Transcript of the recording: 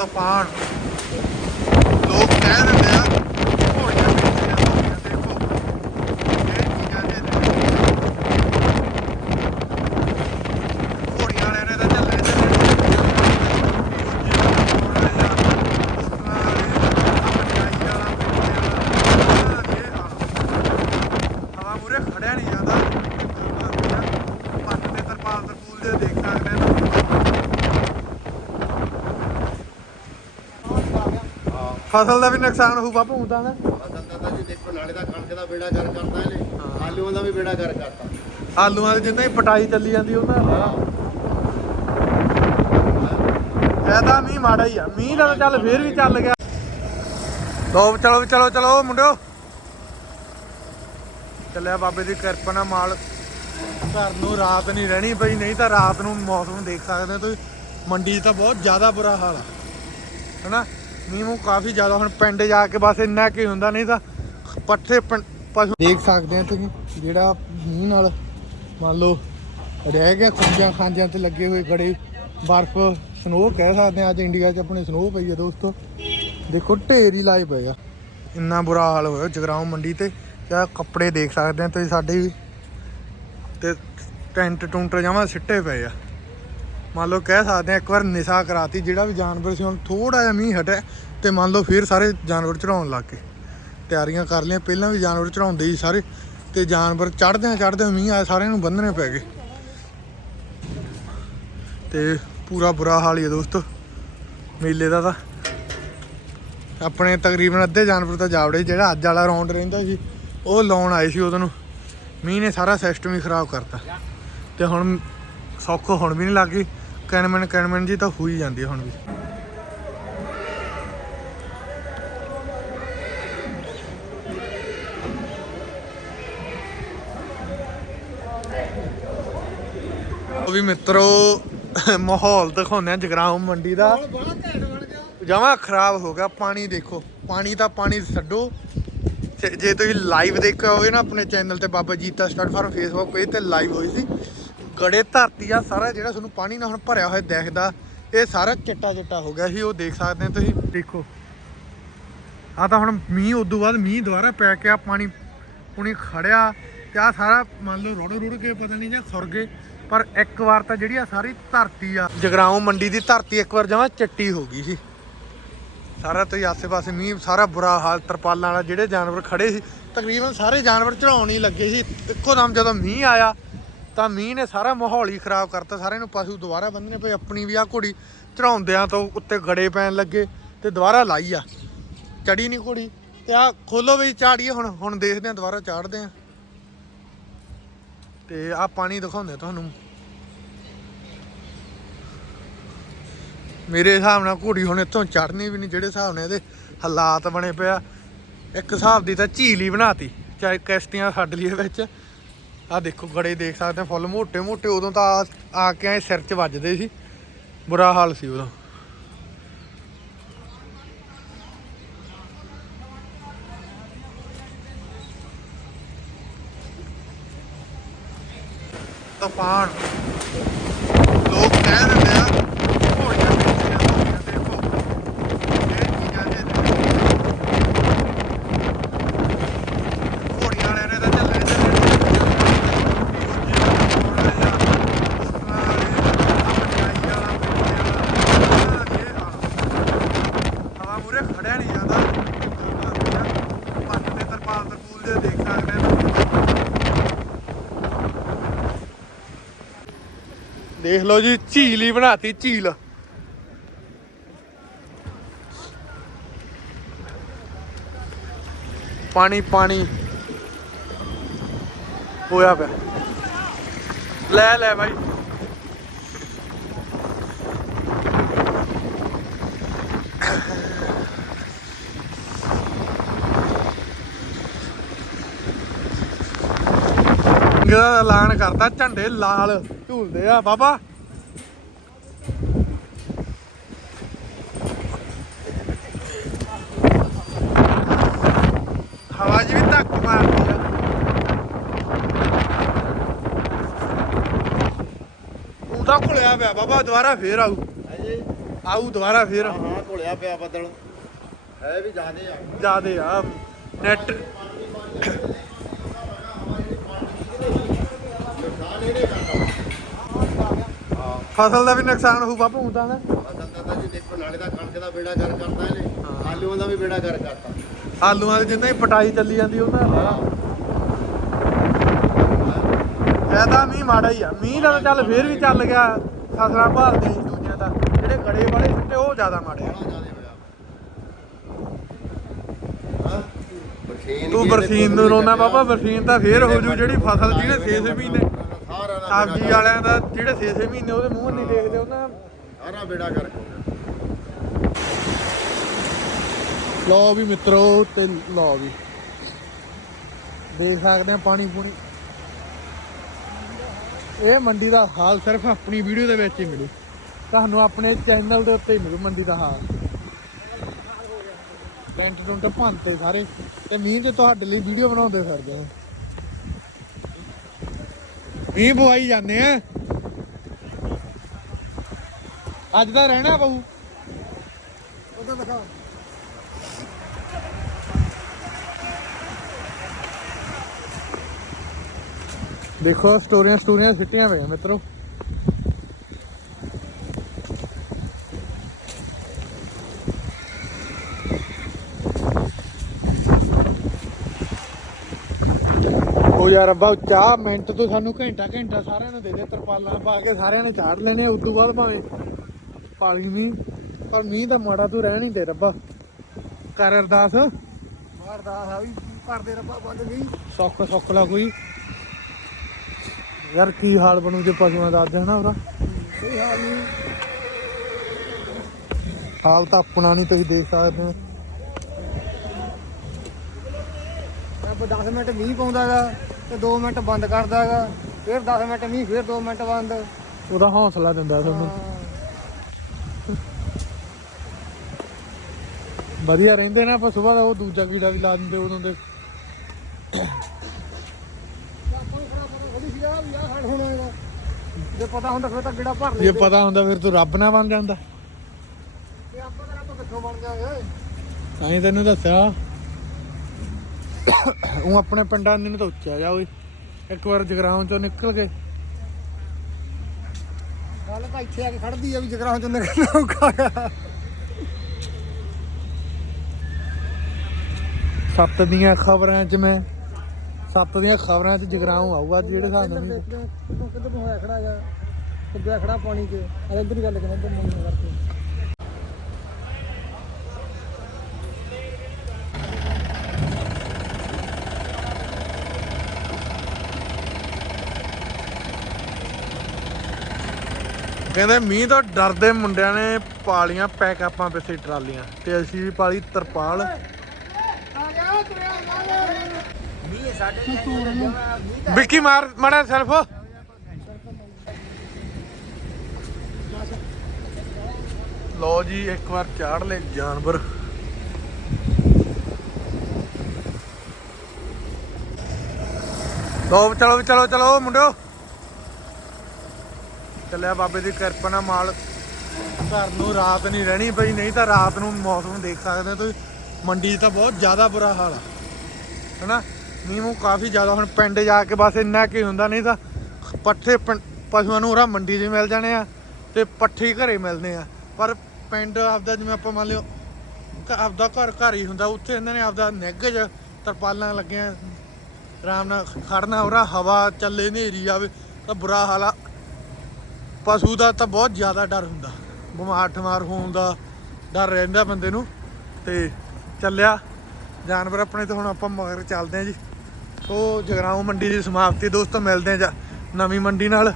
ਤੂਫਾਨ ਲੋਕ ਕਹਿ ਦਿੰਦੇ ਆ ਘੋੜੀਆਂ ਵੇਚੀਆਂ ਹੋਈਆਂ ਦੇਖੋ ਇਹ ਚੀਜ਼ਾਂ ਜੇ ਘੋੜੀਆਂ ਵਾਲਿਆਂ ਨੇ ਤਾਂ ਚੱਲੇ ਹਵਾ ਮੂਰੇ ਖੜਿਆ ਨਹੀਂ ਜਾਂਦਾ ਪੱਟ ਤੇ ਤਰਪਾਲ ਤਰਪੂਲ ਜੇ ਦੇਖ ਸਕਦੇ ਆ ਫਸਲ ਦਾ ਵੀ ਨੁਕਸਾਨ ਹੋਊ ਬਾਪੂ ਹੁੰਦਾ ਨਾ। ਅਸਲ ਤਾਂ ਤਾਂ ਜੀ ਦੇਖੋ ਨਾਲੇ ਦਾ ਕਣਕ ਦਾ ਬੇੜਾ ਕਰ ਕਰਤਾ ਇਹਨੇ। ਆਲੂਆਂ ਦਾ ਵੀ ਬੇੜਾ ਕਰ ਕਰਤਾ। ਆਲੂਆਂ ਦੇ ਜਿੰਨਾ ਹੀ ਪਟਾਈ ਚੱਲੀ ਜਾਂਦੀ ਉਹਨਾਂ ਦਾ ਇਹ ਤਾਂ ਮੀਂਹ ਮਾੜਾ ਹੀ ਆ। ਮੀਂਹ ਦਾ ਤਾਂ ਚੱਲ ਫੇਰ ਵੀ ਚੱਲ ਗਿਆ। ਲੋ ਚਲੋ ਚਲੋ ਚਲੋ ਮੁੰਡਿਓ। ਚੱਲਿਆ ਬਾਬੇ ਦੀ ਕਿਰਪਾ ਨਾਲ ਮਾਲ। ਘਰ ਨੂੰ ਰਾਤ ਨਹੀਂ ਰਹਿਣੀ ਪਈ ਨਹੀਂ ਤਾਂ ਰਾਤ ਨੂੰ ਮੌਸਮ ਦੇਖ ਸਕਦੇ ਤੁਸੀਂ। ਮੰਡੀ 'ਚ ਤਾਂ ਬਹੁਤ ਜ਼ਿਆਦਾ ਬੁਰਾ ਹਾਲ ਆ। ਹਨਾ? ਮੀਂਹ ਮੂੰਹ ਕਾਫੀ ਜ਼ਿਆਦਾ ਹੁਣ ਪਿੰਡ ਜਾ ਕੇ ਬਸ ਇੰਨਾ ਕੀ ਹੁੰਦਾ ਨਹੀਂ ਤਾਂ ਪੱਠੇ ਪਸ਼ੂ ਦੇਖ ਸਕਦੇ ਆ ਤੁਸੀਂ ਜਿਹੜਾ ਮੀਂਹ ਨਾਲ ਮੰਨ ਲਓ ਰਹਿ ਗਿਆ ਖੰਜਾਂ ਖਾਂਜਾਂ ਤੇ ਲੱਗੇ ਹੋਏ ਗੜੇ ਬਰਫ਼ ਸਨੋ ਕਹਿ ਸਕਦੇ ਆ ਅੱਜ ਇੰਡੀਆ 'ਚ ਆਪਣੇ ਸਨੋ ਪਈ ਹੈ ਦੋਸਤੋ। ਦੇਖੋ ਢੇਰ ਹੀ ਲਾਏ ਪਏ ਆ। ਇੰਨਾ ਬੁਰਾ ਹਾਲ ਹੋਇਆ ਜਗਰਾਉਂ ਮੰਡੀ ਤੇ ਕਿਆ ਕੱਪੜੇ ਦੇਖ ਸਕਦੇ ਆ ਤੁਸੀਂ ਸਾਡੇ ਵੀ ਤੇ ਟੈਂਟ ਟੁੰਟ ਜਮਾ ਸਿੱਟੇ ਪਏ ਆ। ਮੰਨ ਲਓ ਕਹਿ ਸਕਦੇ ਆ ਇੱਕ ਵਾਰ ਨਿਸ਼ਾ ਕਰਾਤੀ ਜਿਹੜਾ ਵੀ ਜਾਨਵਰ ਸੀ ਹੁਣ ਥੋੜਾ ਜਿਹਾ ਮੀਂਹ ਹਟਿਆ ਤੇ ਮੰਨ ਲਓ ਫਿਰ ਸਾਰੇ ਜਾਨਵਰ ਚੜਾਉਣ ਲੱਗ ਗਏ। ਤਿਆਰੀਆਂ ਕਰ ਲਈਆਂ। ਪਹਿਲਾਂ ਵੀ ਜਾਨਵਰ ਚੜਾਉਂਦੇ ਸੀ ਸਾਰੇ ਤੇ ਜਾਨਵਰ ਚੜਦਿਆਂ ਚੜਦਿਆਂ ਮੀਂਹ ਆਇਆ, ਸਾਰਿਆਂ ਨੂੰ ਬੰਨਣੇ ਪੈ ਗਏ। ਤੇ ਪੂਰਾ ਬੁਰਾ ਹਾਲ ਹੀ ਹੈ ਦੋਸਤੋ, ਮੇਲੇ ਦਾ ਤਾਂ। ਆਪਣੇ ਤਕਰੀਬਨ ਅੱਧੇ ਜਾਨਵਰ ਤਾਂ ਜਾਵੜੇ ਜਿਹੜਾ ਅੱਜ ਵਾਲਾ ਰੌਂਡ ਰਹਿੰਦਾ ਸੀ, ਉਹ ਲਾਉਣ ਆਏ ਸੀ ਉਦੋਂ ਨੂੰ। ਮੀਂਹ ਨੇ ਸਾਰਾ ਸਿਸਟਮ ਹੀ ਖਰਾਬ ਕਰਤਾ। ਤੇ ਹੁਣ ਸੌਖ ਹੁਣ ਵੀ ਨਹੀਂ ਲੱਗੀ ਕੈਨਮਨ ਕੈਨਮਨ ਜੀ ਤਾਂ ਹੋਈ ਜਾਂਦੀ ਹੁਣ ਵੀ। ਉਹ ਵੀ ਮਿੱਤਰੋ ਮਾਹੌਲ ਦਿਖਾਉਂਦੇ ਆ ਜਗਰਾਉਂ ਮੰਡੀ ਦਾ। ਜਮਾ ਖਰਾਬ ਹੋ ਗਿਆ ਪਾਣੀ ਦੇਖੋ ਪਾਣੀ ਤਾਂ ਪਾਣੀ ਛੱਡੋ। ਜੇ- ਤੁਸੀਂ ਲਾਈਵ ਦੇਖਿਆ ਹੋਵੇ ਨਾ ਆਪਣੇ ਚੈਨਲ ਤੇ Baba Jeeta stud farm Facebook page ਤੇ ਲਾਈਵ ਹੋਈ ਸੀ ਗੜੇ ਧਰਤੀ ਆ ਸਾਰਾ ਜਿਹੜਾ ਤੁਹਾਨੂੰ ਪਾਣੀ ਨਾਲ ਹੁਣ ਭਰਿਆ ਹੋਇਆ ਦਿਖਦਾ ਇਹ ਸਾਰਾ ਚਿੱਟਾ ਚਿੱਟਾ ਹੋ ਗਿਆ ਸੀ ਉਹ ਦੇਖ ਸਕਦੇ ਹੋ ਤੁਸੀਂ ਦੇਖੋ। ਆ ਤਾਂ ਹੁਣ ਮੀਂਹ ਉਦੋਂ ਬਾਅਦ ਮੀਂਹ ਦੁਬਾਰਾ ਪੈ ਕੇ ਆ ਪਾਣੀ ਪੁਣੀ ਖੜਿਆ। ਤੇ ਆ ਸਾਰਾ ਮੰਨ ਲਓ ਰੁੜ ਰੁੜ ਕੇ ਪਤਾ ਨਹੀਂ ਜਾਂ ਖੁਰ ਗਏ, ਪਰ ਇੱਕ ਵਾਰ ਤਾਂ ਜਿਹੜੀ ਆ ਸਾਰੀ ਧਰਤੀ ਆ, ਜਗਰਾਉਂ ਮੰਡੀ ਦੀ ਧਰਤੀ ਇੱਕ ਵਾਰ ਜਮਾ ਚੱਟੀ ਹੋ ਗਈ ਸੀ। ਸਾਰਾ ਤੁਸੀਂ ਆਸੇ-ਪਾਸੇ ਮੀਂਹ, ਸਾਰਾ ਬੁਰਾ ਹਾਲ, ਤਰਪਾਲਾਂ ਵਾਲਾ ਜਿਹੜੇ ਜਾਨਵਰ ਖੜੇ ਸੀ, ਤਕਰੀਬਨ ਸਾਰੇ ਜਾਨਵਰ ਚੜਾਉਣ ਹੀ ਲੱਗੇ ਸੀ। ਇੱਕੋ ਦਮ ਜਦੋਂ ਮੀਂਹ ਆਇਆ, ਤਾਂ ਮੀਂਹ ਨੇ ਸਾਰਾ ਮਾਹੌਲ ਹੀ ਖਰਾਬ ਕਰਤਾ। ਸਾਰਿਆਂ ਨੂੰ ਪਸ਼ੂ ਦੁਬਾਰਾ ਬੰਨਣੇ ਪਏ, ਆਪਣੀ ਵੀ ਆ ਘੋੜੀ ਚੜਾਉਂਦਿਆਂ ਤੋਂ ਉੱਤੇ ਗੜੇ ਪੈਣ ਲੱਗੇ ਤੇ ਦੁਬਾਰਾ ਲਾਈ ਆ। ਚੜੀ ਨਹੀਂ ਘੋੜੀ। ਤੇ ਆ ਖੋਲੋ ਵੀ ਝਾੜੀਏ ਹੁਣ ਹੁਣ ਦੇਖਦੇ ਆ ਦੁਬਾਰਾ ਚਾੜਦੇ ਆ ਤੇ ਆ ਪਾਣੀ ਦਿਖਾਉਂਦੇ ਤੁਹਾਨੂੰ। ਮੇਰੇ ਹਿਸਾਬ ਨਾਲ ਘੋੜੀ ਹੁਣ ਇੱਥੋਂ ਚੜਨੀ ਵੀ ਨਹੀਂ, ਜਿਹੜੇ ਹਿਸਾਬ ਨਾਲ ਇਹਦੇ ਹਾਲਾਤ ਬਣੇ ਪਿਆ ਇੱਕ ਹਿਸਾਬ ਦੀ ਤਾਂ ਝੀਲ ਹੀ ਬਣਾਤੀ, ਚਾਹੇ ਕਿਸ਼ਤੀਆਂ ਛੱਡ ਲਈਏ ਵਿੱਚ। ਆ ਦੇਖੋ ਗੜੇ ਦੇਖ ਸਕਦੇ ਆ, ਫੁੱਲ ਮੋਟੇ ਮੋਟੇ ਉਦੋਂ ਤਾਂ ਆ- ਆ ਕੇ ਐ ਸਿਰ 'ਚ ਵੱਜਦੇ ਸੀ। ਬੁਰਾ ਹਾਲ ਸੀ ਉਦੋਂ। ਤੂਫਾਨ ਲੋਕ ਕਹਿ ਰਹੇ ਆ ਘੋੜੀਆਂ ਵੇਚੀਆਂ ਹੋਈਆਂ ਦੇਖੋ ਇਹ ਚੀਜ਼ਾਂ ਜੇ ਘੋੜੀਆਂ ਵਾਲਿਆਂ ਨੇ ਤਾਂ ਚੱਲੇ ਹਵਾ ਮੂਰੇ ਖੜਿਆ ਨਹੀਂ ਜਾਂਦਾ ਪੱਟ ਤੇ ਤਰਪਾਲ ਤਰਪੂਲ ਜੇ ਦੇਖ ਸਕਦੇ ਆ ਦੇਖ ਲਓ ਜੀ ਝੀਲ ਹੀ ਬਣਾਤੀ ਝੀਲ। ਪਾਣੀ ਪਾਣੀ। ਹੋਇਆ ਪਿਆ। ਲੈ ਲੈ ਭਾਈ ਇਹਦਾ ਐਲਾਨ ਕਰਤਾ ਝੰਡੇ ਲਾਲ ਝੂਲਦੇ ਆ ਬਾਬਾ। ਹਵਾ ਜੀ ਵੀ ਧੱਕ ਮਾਰਦੀ ਆ। ਉਹ ਤਾਂ ਘੁਲਿਆ ਪਿਆ ਬਾਬਾ ਦੁਬਾਰਾ ਫੇਰ ਆਊ। ਹਾਂਜੀ। ਆਊ ਦੁਬਾਰਾ ਫੇਰ। ਹਾਂ ਹਾਂ ਘੁਲਿਆ ਪਿਆ ਬੱਦਲ। ਹੈ ਵੀ ਜ਼ਿਆਦੇ ਆ। ਜਿਆਦੇ ਆ। ਨੈਟ ਨੁਕਸਾਨ ਇਹਨੇ ਕਰਦਾ ਹਾਂ ਫਸਲ ਦਾ ਵੀ ਨੁਕਸਾਨ ਹੋਊ ਬਾਪੂ ਹੁੰਦਾ ਨਾ। ਅਸਲ ਤਾਂ ਤਾਂ ਜੀ ਦੇਖੋ ਨਾਲੇ ਦਾ ਕਣਕ ਦਾ ਬੇੜਾ ਕਰ ਕਰਦਾ ਇਹਨੇ। ਆਲੂਆਂ ਦਾ ਵੀ ਬੇੜਾ ਕਰ ਕਰਤਾ। ਆਲੂਆਂ ਦੇ ਜਿੰਨਾ ਹੀ ਪਟਾਈ ਚੱਲੀ ਜਾਂਦੀ ਉਹਨਾਂ ਦਾ ਤਾਂ ਮੀਂਹ ਮਾੜਾ ਹੀ ਆ। ਮੀਂਹ ਦਾ ਚੱਲ ਫੇਰ ਵੀ ਚੱਲ ਗਿਆ ਫਸਲਾਂ ਭਾਲਦੇ ਦੂਜਿਆਂ ਦਾ ਜਿਹੜੇ ਗੜੇ ਵਾਲੇ ਸਿੱਟੇ ਉਹ ਜ਼ਿਆਦਾ ਮਾੜੇ ਆ। ਤੂੰ ਬਰਸੀਨ ਨੂੰ ਰੋਣਾ ਬਾਬਾ ਬਰਸੀਨ ਤਾਂ ਫੇਰ ਹੋ ਜੂ ਜਿਹੜੀ ਫਸਲ ਜਿਹਨੇ 6-6 ਮਹੀਨੇ। ਸਾਰਾ ਦਾ ਸਬਜ਼ੀ ਵਾਲਿਆਂ ਦਾ ਜਿਹੜੇ 6-6 ਮਹੀਨੇ ਉਹਦੇ ਮੂੰਹ ਨਹੀਂ ਦੇਖਦੇ ਉਹਨਾਂ ਸਾਰਾ ਬੇੜਾ ਕਰ। ਲਓ ਵੀ ਮਿੱਤਰੋ ਤੇ ਲਓ ਵੀ। ਦੇਖ ਸਕਦੇ ਆ ਪਾਣੀ ਪੂਣੀ। ਇਹ ਮੰਡੀ ਦਾ ਹਾਲ ਸਿਰਫ ਆਪਣੀ ਵੀਡੀਓ ਦੇ ਵਿੱਚ ਹੀ ਮਿਲੂ। ਤੁਹਾਨੂੰ ਆਪਣੇ ਚੈਨਲ ਦੇ ਉੱਤੇ ਹੀ ਮਿਲੂ ਮੰਡੀ ਦਾ ਹਾਲ। ਟੈਂਟ ਟੁੰਟ ਭੰਨਤੇ ਸਾਰੇ। ਤੇ ਮੀਂਹ ਤੇ ਤੁਹਾਡੇ ਲਈ ਵੀਡੀਓ ਬਣਾਉਂਦੇ ਫਿਰਦੇ ਆ। ਮੀਂਹ ਪਵਾਈ ਜਾਂਦੇ ਆ। ਅੱਜ ਦਾ ਰਹਿਣਾ ਪਊ। ਉਹਦਾ ਦਿਖਾ ਦੇਖੋ ਸਟੋਰੀਆਂ ਸਟੋਰੀਆਂ ਸਿੱਟੀਆਂ ਪਈਆਂ ਮਿੱਤਰੋ। ਯਾਰ ਅੱਬਾ ਚਾਹ ਮਿੰਟ ਤੋਂ ਸਾਨੂੰ ਘੰਟਾ ਘੰਟਾ ਸਾਰਿਆਂ ਨੂੰ ਦੇ ਦੇ ਤਰਪਾਲਾਂ ਪਾ ਕੇ ਸਾਰਿਆਂ ਨੇ ਚਾੜ ਲੈਣੇ ਉਸ ਤੋਂ ਬਾਅਦ ਭਾਵੇਂ ਪਾਲੀ ਮੀਂਹ ਪਰ ਮੀਂਹ ਦਾ ਮਾੜਾ ਤੂੰ ਰਹਿ ਨਹੀਂ ਦੇ ਰੱਬਾ। ਕਰ ਅਰਦਾਸ। ਮਾਰਦਾ ਆ ਵੀ ਕਰਦੇ ਰੱਬਾ ਬੰਦ ਨਹੀਂ। ਸੁੱਖ ਸੁੱਖ ਲਾ ਕੋਈ। ਯਾਰ ਕੀ ਹਾਲ ਬਣੂ ਜੇ ਪਸ਼ੂਆਂ ਦਾ ਅੱਜ ਹੈ ਨਾ ਉਹਦਾ ਨਹੀਂ। ਹਾਲ ਤਾਂ ਆਪਣਾ ਨਹੀਂ ਤੁਸੀਂ ਦੇਖ ਸਕਦੇ। ਹੋ 10 ਮਿੰਟ ਮੀਂਹ ਪਾਉਂਦਾਗਾ ਤੇ 2 ਮਿੰਟ ਬੰਦ ਕਰਦਾਗਾ ਫਿਰ 10 ਮਿੰਟ ਮੀਂਹ ਫਿਰ 2 ਮਿੰਟ ਬੰਦ। ਉਹਦਾ ਹੌਸਲਾ ਦਿੰਦਾ ਤੁਹਾਨੂੰ। ਵਧੀਆ ਰਹਿੰਦੇ ਨਾ ਆਪਾਂ ਸਵੇਰ ਦਾ ਉਹ ਦੂਜਾ ਕੀੜਾ ਵੀ ਲਾ ਦਿੰਦੇ ਉਦੋਂ ਦੇ। ਜੇ ਪਤਾ ਹੁੰਦਾ ਫਿਰ ਤਾਂ ਕਿਹੜਾ ਭਰ ਜੇ ਪਤਾ ਹੁੰਦਾ ਫਿਰ ਤੂੰ ਰੱਬ ਨਾ ਬਣ ਜਾਂਦਾ। ਤੇ ਆਪਾਂ ਤਾਂ ਰੱਬ ਕਿੱਥੋਂ ਬਣ ਜਾਗੇ ਤਾਂ ਹੀ ਤੈਨੂੰ ਦੱਸਿਆ। ਉਹ ਆਪਣੇ ਪਿੰਡਾਂ ਨੂੰ ਤਾਂ ਉੱਚਾ ਜਾ ਓਏ। ਇੱਕ ਵਾਰ ਜਗਰਾਉਂ ਚੋਂ ਨਿਕਲ ਕੇ ਗੱਲ ਤਾਂ ਇੱਥੇ ਆ ਕੇ ਖੜਦੀ ਆ ਵੀ ਜਗਰਾਂ ਚੋਂ ਨਿਕਲਣਾ ਔਖਾ ਸੱਤ ਦੀਆਂ ਖਬਰਾਂ 'ਚ ਮੈਂ ਸੱਤ ਦੀਆਂ ਖਬਰਾਂ 'ਚ ਜਗਰਾਉਂ ਆਊਗਾ ਜਿਹੜੇ ਨਾਲ। ਨਹੀਂ ਕਿੱਧਰ ਹੋਇਆ ਖੜਾ ਹੈਗਾ ਕਿੱਧਰ ਖੜਾ ਪਾਣੀ 'ਚ? ਅਰੇ ਇੱਧਰ ਹੀ ਗੱਲ ਕਰਾਂ ਇੱਧਰ ਨਹੀਂ ਕਰਕੇ ਕਹਿੰਦੇ ਮੀਂਹ ਤੋਂ ਡਰਦੇ ਮੁੰਡਿਆਂ ਨੇ ਪਾਲੀਆਂ ਪੈਕਅਪਾਂ ਪਿੱਛੇ ਟਰਾਲੀਆਂ ਤੇ ਅਸੀਂ ਵੀ ਪਾਲੀ ਤਰਪਾਲ। ਵਿੱਕੀ ਮਾਰ ਮੜਾ ਸੈਲਫ ਲੋ ਜੀ ਇੱਕ ਵਾਰ ਚਾੜ ਲੈ ਜਾਨਵਰ। ਲੋ ਚਲੋ ਚਲੋ ਚਲੋ ਮੁੰਡਿਓ। ਚੱਲਿਆ ਬਾਬੇ ਦੀ ਕਿਰਪਾ ਨਾਲ ਮਾਲ ਘਰ ਨੂੰ ਰਾਤ ਨਹੀਂ ਰਹਿਣੀ ਪਈ, ਨਹੀਂ ਤਾਂ ਰਾਤ ਨੂੰ ਮੌਸਮ ਦੇਖ ਸਕਦੇ ਹੋ ਤੁਸੀਂ। ਮੰਡੀ 'ਚ ਤਾਂ ਬਹੁਤ ਜ਼ਿਆਦਾ ਬੁਰਾ ਹਾਲ ਆ। ਹਨਾ? ਮੀਂਹ ਮੂੰਹ ਕਾਫੀ ਜ਼ਿਆਦਾ, ਹੁਣ ਪਿੰਡ ਜਾ ਕੇ ਬਸ ਇੰਨਾ ਕੀ ਹੁੰਦਾ, ਨਹੀਂ ਤਾਂ ਪੱਠੇ ਪਿੰ- ਪਸ਼ੂਆਂ ਨੂੰ ਉਰਾ ਮੰਡੀ 'ਚ ਮਿਲ ਜਾਣੇ ਆ ਤੇ ਪੱਠੇ ਹੀ ਘਰੇ ਮਿਲਨੇ ਆ। ਪਰ ਪਿੰਡ ਆਪਦਾ, ਜਿਵੇਂ ਆਪਾਂ ਮੰਨ ਲਿਓ, ਘ- ਆਪਦਾ ਘਰ ਘਰ ਹੀ ਹੁੰਦਾ, ਉੱਥੇ ਇਹਨਾਂ ਨੇ ਆਪਦਾ ਨਿੱਘ 'ਚ ਤਰਪਾਲਾਂ ਲੱਗੀਆਂ, ਆਰਾਮ ਨਾਲ ਖੜਨਾ ਉਰਾ ਹਵਾ ਚੱਲੇ, ਹਨੇਰੀ ਆਵੇ, ਤਾਂ ਬੁਰਾ ਹਾਲ ਆ। ਪਸ਼ੂ ਦਾ ਤਾਂ ਬਹੁਤ ਜ਼ਿਆਦਾ ਡਰ ਹੁੰਦਾ। ਬਿਮਾਰ ਠਮਾਰ ਹੋਣ ਦਾ ਡਰ ਰਹਿੰਦਾ ਬੰਦੇ ਨੂੰ। ਤੇ ਚੱਲਿਆ। ਜਾਨਵਰ ਆਪਣੇ ਤੇ ਹੁਣ ਆਪਾਂ ਮਗਰ ਚੱਲਦੇ ਆਂ ਜੀ। ਉਹ ਜਗਰਾਉਂ ਮੰਡੀ ਦੀ ਸਮਾਪਤੀ, ਦੋਸਤੋ ਮਿਲਦੇ ਆਂ ਜਾ ਨਵੀਂ ਮੰਡੀ ਨਾਲ।